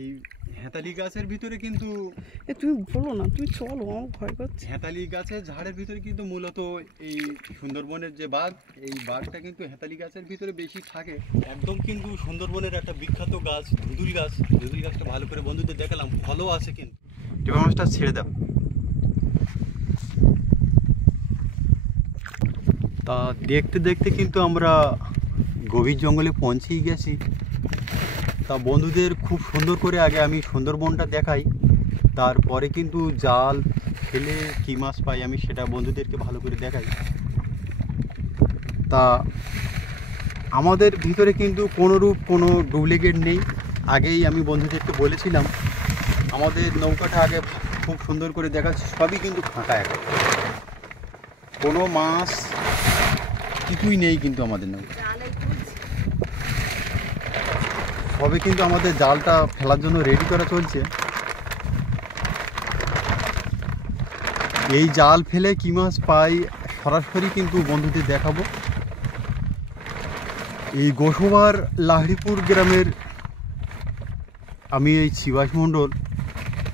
এই হেতালি গাছের ভিতরে কিন্তু তুমি বলো না, তুমি চলো, আমার ভয় করছে। হেতালি গাছের ঝাড়ের ভিতরে কিন্তু মূলত এই সুন্দরবনের যে বাঘ, এই বাঘটা কিন্তু হেতালি গাছের ভিতরে বেশি থাকে। একদম কিন্তু সুন্দরবনের একটা বিখ্যাত গাছ ধুঁদুল গাছ। ধুঁদুল গাছটা ভালো করে বন্ধুদের দেখালাম, ভালো আছে কিন্তু। টিপা মাছটা ছেড়ে দাও। তা দেখতে দেখতে কিন্তু আমরা গভীর জঙ্গলে পৌঁছেই গেছি। তা বন্ধুদের খুব সুন্দর করে আগে আমি সুন্দরবনটা দেখাই, তারপরে কিন্তু জাল ফেলে কী মাছ পাই আমি সেটা বন্ধুদেরকে ভালো করে দেখাই। তা আমাদের ভিতরে কিন্তু কোনোরূপ কোনো ডুপ্লিকেট নেই। আগেই আমি বন্ধুদেরকে বলেছিলাম আমাদের নৌকাটা আগে খুব সুন্দর করে দেখাচ্ছি, সবই কিন্তু ফাঁকা, এখন কোনো মাছ কিছুই নেই কিন্তু আমাদের নৌকা। সবে কিন্তু আমাদের জালটা ফেলার জন্য রেডি করা চলছে। এই জাল ফেলে কী মাছ পাই সরাসরি কিন্তু বন্ধুদের দেখাবো। এই গোসবার লাহড়িপুর গ্রামের আমি এই শিবাস মণ্ডল,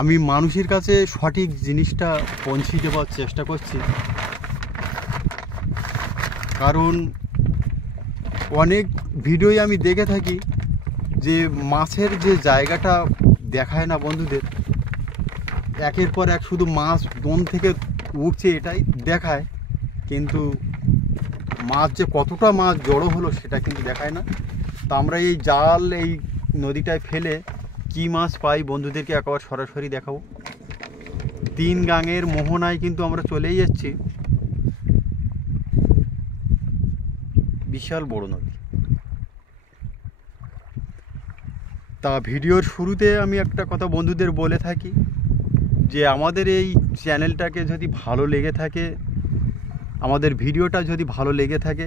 আমি মানুষের কাছে সঠিক জিনিসটা পৌঁছে দেওয়ার চেষ্টা করছি। কারণ অনেক ভিডিওই আমি দেখে থাকি যে মাছের যে জায়গাটা দেখায় না বন্ধুদের, একের পর এক শুধু মাছ দোন থেকে উঠছে এটাই দেখায়, কিন্তু মাছ যে কতটা মাছ জড়ো হলো সেটা কিন্তু দেখায় না। তা আমরা এই জাল এই নদীটায় ফেলে কী মাছ পাই বন্ধুদেরকে একেবারে সরাসরি দেখাবো। 3 গাঙের মোহনায় কিন্তু আমরা চলেই যাচ্ছি, বিশাল বড় নদী। তা ভিডিওর শুরুতে আমি একটা কথা বন্ধুদের বলে থাকি যে আমাদের এই চ্যানেলটাকে যদি ভালো লেগে থাকে, আমাদের ভিডিওটা যদি ভালো লেগে থাকে,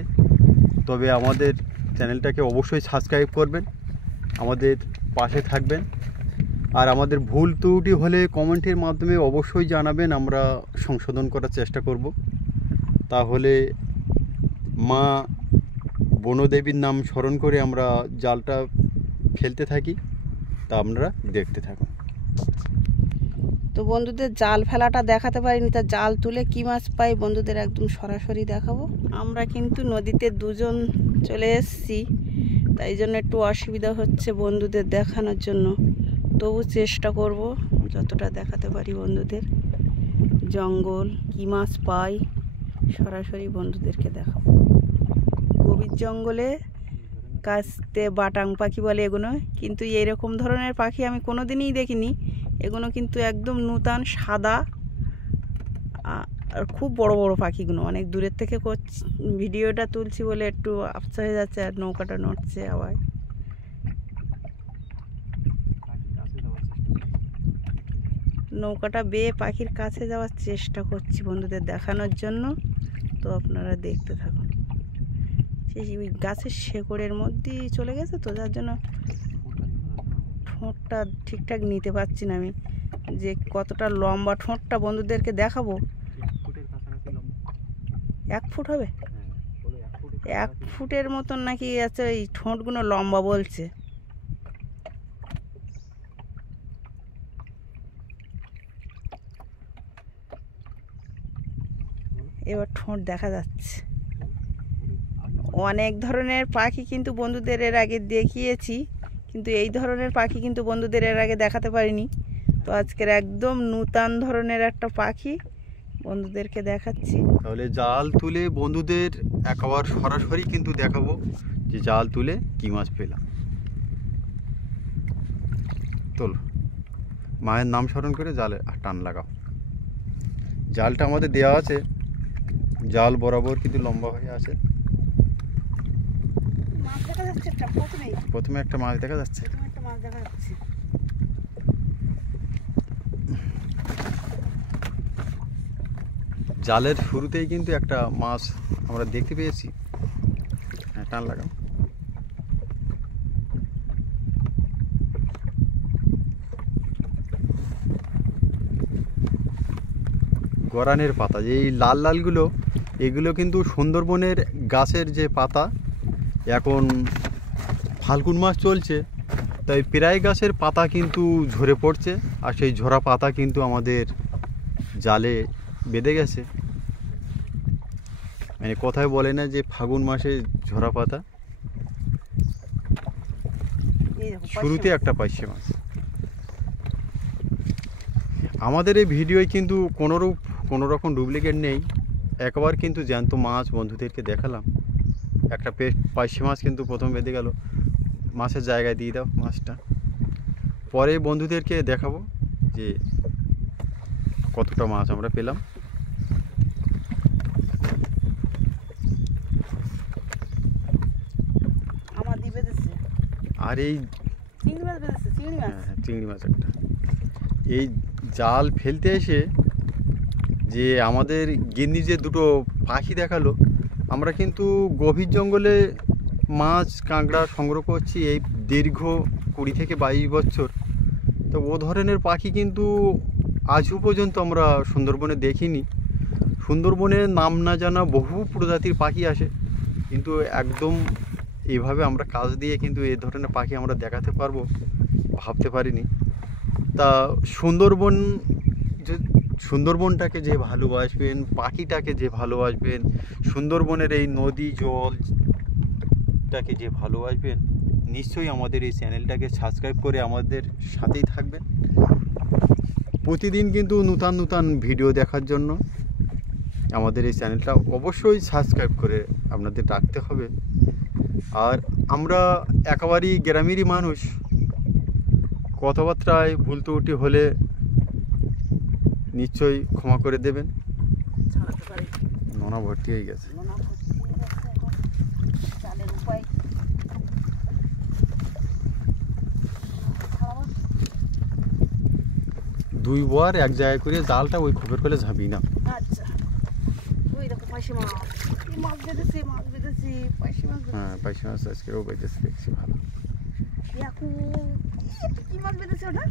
তবে আমাদের চ্যানেলটাকে অবশ্যই সাবস্ক্রাইব করবেন, আমাদের পাশে থাকবেন। আর আমাদের ভুল ত্রুটি হলে কমেন্টের মাধ্যমে অবশ্যই জানাবেন, আমরা সংশোধন করার চেষ্টা করব। তাহলে মা বনদেবীর নাম স্মরণ করে আমরা জালটা ফেলতে থাকি, তা আপনারা দেখতে থাকুন। তো বন্ধুদের জাল ফেলাটা দেখাতে পারিনি, তা জাল তুলে কী মাছ পাই বন্ধুদের একদম সরাসরি দেখাবো। আমরা কিন্তু নদীতে দুজন চলে এসেছি, তাই জন্য একটু অসুবিধা হচ্ছে বন্ধুদের দেখানোর জন্য, তবু চেষ্টা করব যতটা দেখাতে পারি বন্ধুদের। জঙ্গল কী মাছ পাই সরাসরি বন্ধুদেরকে দেখাবো। গভীর জঙ্গলে কাস্তে বাটাং পাখি বলে এগুলো, কিন্তু এইরকম ধরনের পাখি আমি কোনো দিনই দেখিনি। এগুলো কিন্তু একদম নূতন সাদা, আর খুব বড় বড় পাখিগুলো। অনেক দূরের থেকে ভিডিওটা তুলছি বলে একটু আফসা হয়ে যাচ্ছে, আর নৌকাটা নড়ছে আবার। নৌকাটা বেয়ে পাখির কাছে যাওয়ার চেষ্টা করছি বন্ধুদের দেখানোর জন্য, তো আপনারা দেখতে থাকুন। সেই ওই গাছের শেকড়ের মধ্যেই চলে গেছে, তো যার জন্য ঠোঁটটা ঠিকঠাক নিতে পারছি না আমি, যে কতটা লম্বা ঠোঁটটা বন্ধুদেরকে দেখাবো। 1 ফুট হবে, 1 ফুটের মতন নাকি আছে, এই ঠোঁটগুলো লম্বা বলছে। এবার ঠোঁট দেখা যাচ্ছে। অনেক ধরনের পাখি কিন্তু বন্ধুদের এর আগে দেখিয়েছি, কিন্তু এই ধরনের পাখি কিন্তু বন্ধুদের এর আগে দেখাতে পারিনি। তো আজকের একদম নূতন ধরনের একটা পাখি বন্ধুদেরকে দেখাচ্ছি। তাহলে জাল তুলে বন্ধুদের একেবারে সরাসরি কিন্তু দেখাবো যে জাল তুলে কী মাছ পেলাম। তোলো, মায়ের নাম স্মরণ করে জালে টান লাগাও। জালটা আমাদের দেওয়া আছে, জাল বরাবর কিন্তু লম্বা হয়ে আছে। প্রথমে একটা মাছ দেখা যাচ্ছে। জালের শুরুতেই কিন্তু একটা মাছ আমরা দেখতে পেয়েছি। হ্যাঁ, টান লাগাও। গরানের পাতা, যে এই লাল লালগুলো, এগুলো কিন্তু সুন্দরবনের গাছের যে পাতা। এখন ফাল্গুন মাস চলছে, তাই প্রায় গাছের পাতা কিন্তু ঝরে পড়ছে, আর সেই ঝরা পাতা কিন্তু আমাদের জালে বেঁধে গেছে। মানে কথায় বলে না যে ফাগুন মাসে ঝরা পাতা, এই দেখো শুরুতে একটা পাইছে মাছ। আমাদের এই ভিডিওয় কিন্তু কোনো রকম ডুপ্লিকেট নেই, একবার কিন্তু জ্যান্ত মাছ বন্ধুদেরকে দেখালাম। একটা পাইছে মাছ কিন্তু প্রথম বেঁধে গেল, মাছের জায়গায় দিয়ে দাও মাছটা, পরে বন্ধুদেরকে দেখাবো যে কতটা মাছ আমরা পেলাম। আমার দিয়ে বেঁধেছে, আর এই চিংড়ি মাছ বেঁধেছে, চিংড়ি মাছ। হ্যাঁ, চিংড়ি মাছ একটা। এই জাল ফেলতে এসে যে আমাদের গিন্নি যে দুটো পাখি দেখালো, আমরা কিন্তু গভীর জঙ্গলে মাছ কাঁকড়া সংগ্রহ করছি এই দীর্ঘ 20 থেকে 22 বছর। তো ও ধরনের পাখি কিন্তু আজও পর্যন্ত আমরা সুন্দরবনে দেখিনি। সুন্দরবনে নাম না জানা বহু প্রজাতির পাখি আসে, কিন্তু একদম এইভাবে আমরা কাজ দিয়ে কিন্তু এই ধরনের পাখি আমরা দেখাতে পারবো ভাবতে পারিনি। তা সুন্দরবনটাকে যে ভালোবাসবেন, পাখিটাকে যে ভালোবাসবেন, সুন্দরবনের এই নদী জলটাকে যে ভালোবাসবেন, নিশ্চয়ই আমাদের এই চ্যানেলটাকে সাবস্ক্রাইব করে আমাদের সাথেই থাকবেন। প্রতিদিন কিন্তু নূতন ভিডিও দেখার জন্য আমাদের এই চ্যানেলটা অবশ্যই সাবস্ক্রাইব করে আপনাদের রাখতে হবে। আর আমরা একেবারেই গ্রামেরই মানুষ, কথাবার্তায় ভুল ত্রুটি হলে নিশ্চয়ই ক্ষমা করে দেবেন। ছাড়াতে পারি নোনা ভর্তি হয়ে গেছে। নোনা ভর্তি হয়ে গেছে, এখন চালের উপায় ছাড়াবো। 2 বার এক জায়গায় করে জালটা ওই খোপের কোলে ঝাঁপি না। আচ্ছা, ওই দেখো পাইছে মাছ, এই মাছ বেঁধেছে, মাছ বেঁধেছে, পাইছে মাছ বেঁধেছে। হ্যাঁ, পাইছে মাছ আজকেও বেঁধেছে, দেখছি ভালো। দেখো কি মাছ বেঁধেছে ওটা,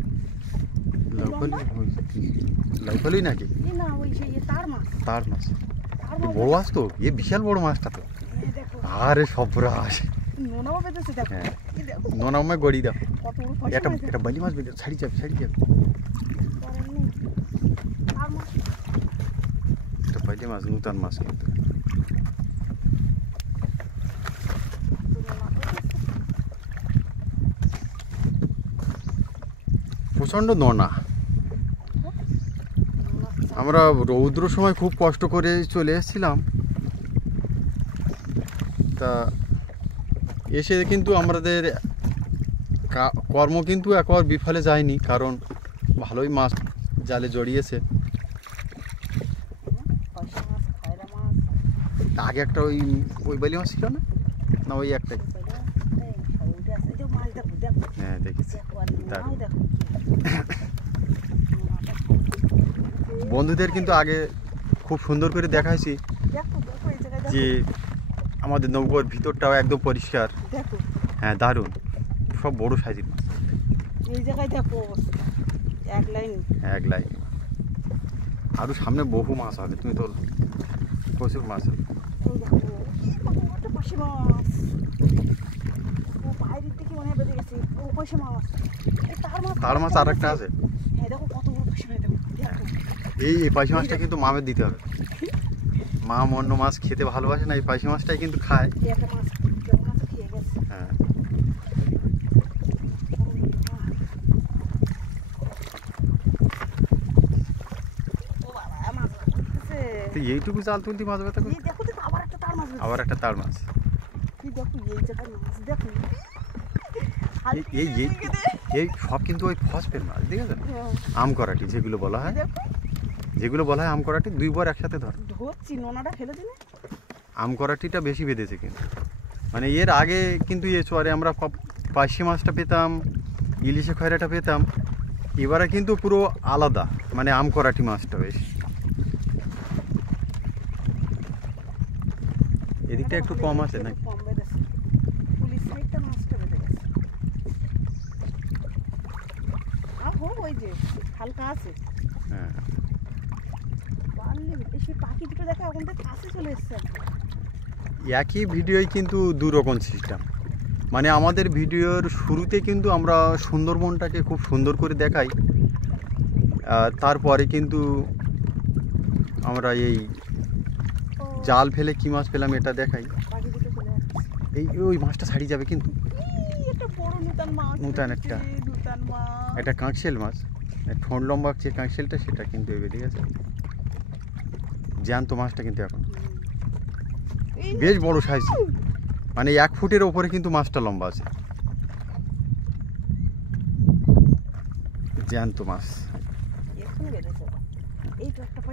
লাইফলি নাকি? এই না ওই সেই তার মাছ, তার মাছ। তার এ মাছ বড় মাছ তো, এ বিশাল বড় মাছটা তো। এই দেখো আরে সর্বনাশ! নোনাও বেঁধেছে, দেখো হ্যাঁ, এই দেখো নোনা আমায় গড়ি দাও। কত বড় পাইছে এটা মাছ, এটা বালি মাছ বেঁধে ছাড়ি যাবে। করেন নেই। তার মাছ এটা বালি মাছ, নূতন মাছ কিন্তু। প্রচণ্ড নোনা। আমরা রৌদ্র সময় খুব কষ্ট করে চলে এসেছিলাম, তা এসে কিন্তু আমাদের কর্ম কিন্তু একবার বিফলে যায়নি, কারণ ভালোই মাছ জালে জড়িয়েছে। পাইছে মাছ, খায়রা মাছ, আগে একটা ওই বালি মাছ ছিল না, না ওই একটাই? এই সব উঠে আসে, এই যে মাছ দেখো, দেখো হ্যাঁ, দেখেছি। দেখো, আর নোনাও দারুণ। দেখো কি। বন্ধুদের কিন্তু আগে খুব সুন্দর করে দেখাইছি দেখো দেখো এই জায়গায় যে আমাদের নৌকোর ভিতরটাও একদম পরিষ্কার। দেখো, হ্যাঁ, দারুণ, সব বড় সাইজের মাছ, এই জায়গায় দেখো এক লাইন। এক লাইন। আরও সামনে বহু মাছ হবে, তুমি তো প্রচুর মাছ হবে। এই দেখো কত বড় পাশে মাছ, ও বাইরের থেকে মনে হয় বেঁধে গেছে, ও পাশে মাছ, এই তার মাছ আর একটা আছে। হ্যাঁ দেখো কত বড় পাশে মাছ, দেখো দেখো এই পাইসি মাছটা কিন্তু মামের দিতে হবে। মা অন্য মাছ খেতে ভালোবাসে না, এই পাইসি মাছটাই কিন্তু খায়। এই একটা মাছ, কেমন মাছ খেয়ে গেছে। হ্যাঁ, ও বাবা মাছ ধরতেছে। তো এইটুকু জাল তুলতে মাছ ব্যথা এই দেখো দেখো আবার একটা তার মাছ, আবার একটা তার মাছ। এই দেখো এই জায়গায় মাছ দেখো, এই সব কিন্তু ওই ফসফেট মাছ, ঠিক আছে? আম করাটি যেগুলো বলা হয়, আম করাটি 2 বার একসাথে ধর। ধরছি, নোনাটা ফেলে দিনে। আম করাটিটা বেশি বেঁধেছে কিন্তু, মানে এর আগে কিন্তু এ চরে আমরা পার্শে মাছটা পেতাম, ইলিশে খয়রাটা পেতাম, এবারে কিন্তু পুরো আলাদা, মানে আম করাটি মাছটা বেশি। এদিকটা একটু কম আছে নাকি? কম বেঁধেছে, পুলিশ সাইডটা মাছটা বেঁধে গেছে। আহো ওই যে হালকা আছে, হ্যাঁ, পারলে সেই পাখি দুটো দেখে ওখান থেকে কাছে চলে এসছে। একই ভিডিওই কিন্তু 2 রকম সিস্টেম। মানে আমাদের ভিডিওর শুরুতে কিন্তু আমরা সুন্দরবনটাকে খুব সুন্দর করে দেখাই, তারপরে কিন্তু আমরা এই জাল ফেলে কী মাছ পেলাম এটা দেখাই। এই ওই মাছটা ছাড়িয়ে যাবে কিন্তু, নূতন একটা কাঁকশেল মাছ, ঠোঁট লম্বা যে কাঁকশেলটা সেটা কিন্তু এবার, ঠিক আছে, জ্যান্ত মাছটা কিন্তু এখন বেশ বড় সাইজ, মানে 1 ফুটের ওপরে কিন্তু মাছটা লম্বা আছে, জ্যান্ত মাছ।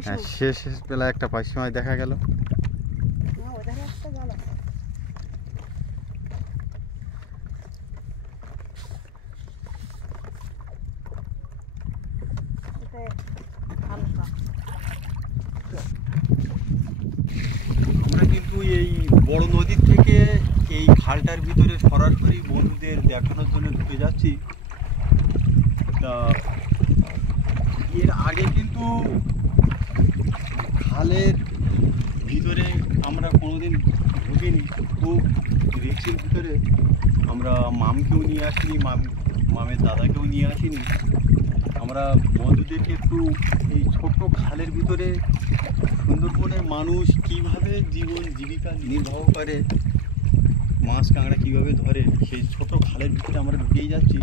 হ্যাঁ, শেষ বেলা একটা পাঁচশো মাছ দেখা গেল। আমরা কিন্তু এই বড় নদীর থেকে এই খালটার ভিতরে সরাসরি বন্ধুদের দেখানোর জন্য ঢুকে যাচ্ছি। তা এর আগে কিন্তু খালের ভিতরে আমরা কোনোদিন ঢুকিনি, খুব রিক্সের ভিতরে। আমরা মামকেও নিয়ে আসিনি, মামের দাদাকেও নিয়ে আসিনি। আমরা বন্ধুদেরকে একটু এই ছোট্ট খালের ভিতরে সুন্দরবনের মানুষ কীভাবে জীবন জীবিকা নির্বাহ করে, মাছ কাঁকড়া কীভাবে ধরে, সেই ছোট খালের ভিতরে আমরা ঢুকেই যাচ্ছি।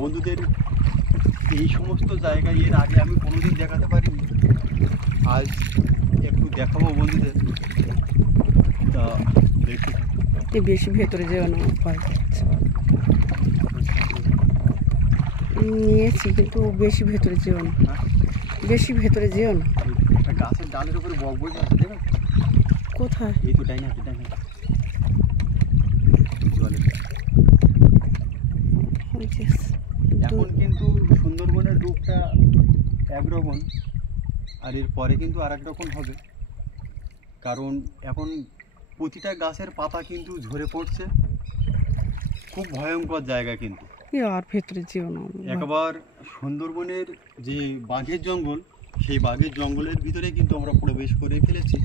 বন্ধুদের এই সমস্ত জায়গায় এর আগে আমি কোনোদিন দেখাতে পারিনি, আজ একটু দেখাবো বন্ধুদের। তা দেখি বেশি ভেতরে যেও না, ভয় করছে। নিয়েছি কিন্তু বেশি ভেতরে যেও না, বেশি ভেতরে যেও না। একটা গাছের ডালের উপরে বক বসে আছে, দেখো কোথায়? এই তো ডাইনি জলে। এখন কিন্তু সুন্দরবনের রূপটা একরকম, আর এর পরে কিন্তু আর এক রকম হবে, কারণ এখন প্রতিটা গাছের পাতা কিন্তু ঝরে পড়ছে। খুব ভয়ঙ্কর জায়গা কিন্তু, আর ভেতরে যেও না। একবার সুন্দরবনের যে বাঘের জঙ্গল, সেই বাঘের জঙ্গলের ভিতরে কিন্তু আমরা প্রবেশ করে ফেলেছি।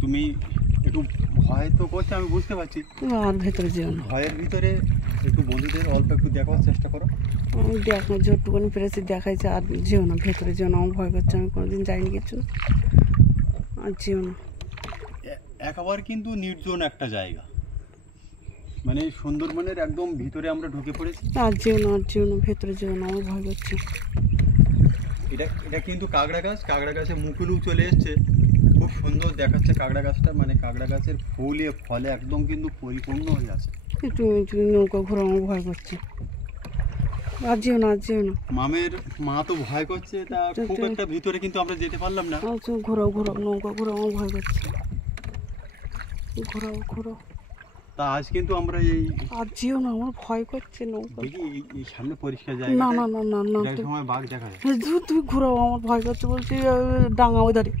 তুমি একটু ভয় তো করছে, আমি বুঝতে পারছি, আর ভেতরে যেও না। ভয়ের ভিতরে একটু বন্ধুদের অল্প একটু দেখার চেষ্টা করো। আমি দেখ যতটুকুনি পেরেছি দেখাইছে, আর যেও না, ভেতরে যেও না, আমার ভয় করছে। আমি কোনোদিন যাইনি কিছু, আর যেও না। একেবারে কিন্তু নির্জন একটা জায়গা, মানে সুন্দরবনের একদম ভিতরে আমরা ঢুকে পড়েছি। আর যেও না, আর যেও না, ভেতরে যেও না, আমার ভয় করছে। এটা কিন্তু কাঁকড়া গাছ, কাঁকড়া গাছে মুকুলও চলে এসছে, খুব সুন্দর দেখাচ্ছে কাঁকড়া গাছটা, মানে কাঁকড়া গাছের ফুলে ফলে একদম কিন্তু পরিপূর্ণ হয়ে আছে। তুমি নৌকা ঘোরা, আমার ভয় করছে। আর যেও না, আর যেও না। মামের মা তো ভয় করছে, তা খুব একটা ভিতরে কিন্তু আমরা যেতে পারলাম না। ঘোরাও ঘোরাও, নৌকা ঘোরাও, আমার ভয় করছে। ঘোরাও ঘোরাও। তা আজ কিন্তু আমরা এই, আর যেও না, আমার ভয় করছে নৌকা। দেখি এই সামনে পরিষ্কার জায়গা, না না না না না, সময় বাঘ দেখা যায়। তুমি ঘোরাও, আমার ভয় করছে। বলছি ডাঙা ওই ধারে,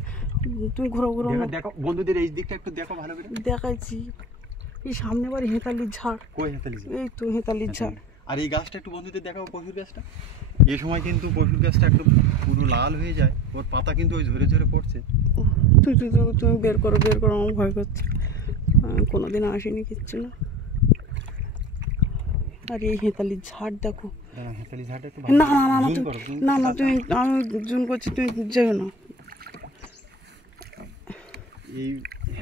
তুমি ঘোরাও ঘোরাও। দেখো বন্ধুদের এই দিকটা একটু দেখো ভালো করে। দেখাইছি, এই সামনে বাড়ি হেঁতালির ঝাড়। কই হেঁতালি? এই তো হেঁতালির ঝাড়। আর এই গাছটা একটু বন্ধুদের দেখাও, পশুর গাছটা। এই সময় কিন্তু পশুর গাছটা একদম পুরো লাল হয়ে যায়, ওর পাতা কিন্তু ওই ঝরে ঝরে পড়ছে। তুমি বের করো, বের করো, আমার ভয় করছে। কোনোদিন আসেনি কিচ্ছু না। আর এই হেঁতালির ঝাড় দেখো। হেঁতালি ঝাড়টা একটু না না না না না, তুমি, আমি জুন করছি, তুমি যেও না। এই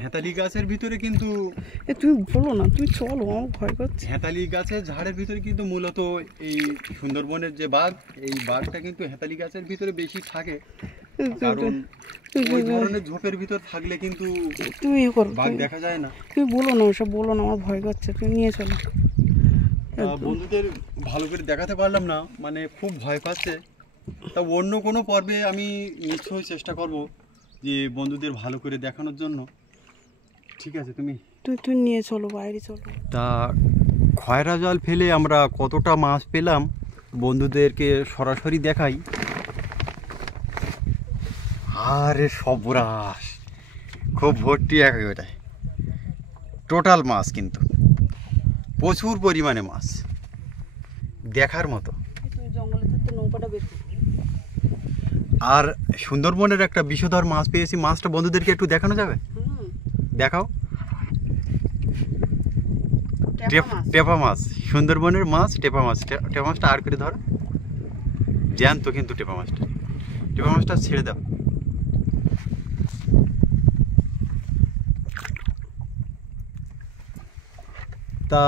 হেঁতালি গাছের ভিতরে কিন্তু, তুমি বলো না, তুমি চলো, আমার ভয় করছে। হেঁতালি গাছের ঝাড়ের ভিতরে কিন্তু মূলত এই সুন্দরবনের যে বাঘ, এই বাঘটা কিন্তু হেঁতালি গাছের ভিতরে বেশি থাকে, কারণ ওই ধরনের ঝোপের ভিতর থাকলে কিন্তু তুমি করো, বাঘ দেখা যায় না। তুমি বলো না, ওসব বলো না, আমার ভয় করছে। তুমি নিয়ে চলো। বন্ধুদের ভালো করে দেখাতে পারলাম না, মানে খুব ভয় পাচ্ছে। তা অন্য কোনো পর্বে আমি নিশ্চয়ই চেষ্টা করব যে বন্ধুদের ভালো করে দেখানোর জন্য। ঠিক আছে, তুমি নিয়ে চলো, বাইরে চলো। তা খয়রা জাল ফেলে আমরা কতটা মাছ পেলাম বন্ধুদেরকে সরাসরি দেখাই। আরে সর্বনাশ, খুব ভর্তি একেবারে টোটাল মাছ, কিন্তু প্রচুর পরিমাণে মাছ, দেখার মতো। জঙ্গলে থাকতে নৌকাটা বের করো। আর সুন্দরবনের একটা বিষধর মাছ পেয়েছি, মাছটা বন্ধুদেরকে একটু দেখানো যাবে? দেখাও। টেপা মাছ, সুন্দরবনের মাছ টেপা মাছ। টেপা মাছটা আর করে ধরো, জ্যান্ত কিন্তু টেপা মাছটা ছেড়ে দাও। তা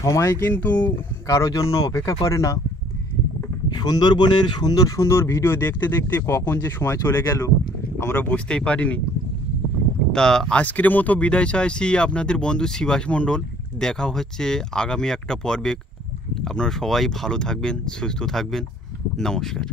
সময় কিন্তু কারোর জন্য অপেক্ষা করে না। সুন্দরবনের সুন্দর সুন্দর ভিডিও দেখতে দেখতে কখন যে সময় চলে গেল আমরা বুঝতেই পারিনি। তা আজকের মতো বিদায় চাইছি আপনাদের বন্ধু শিবাস মণ্ডল। দেখা হচ্ছে আগামী একটা পর্বে। আপনারা সবাই ভালো থাকবেন, সুস্থ থাকবেন। নমস্কার।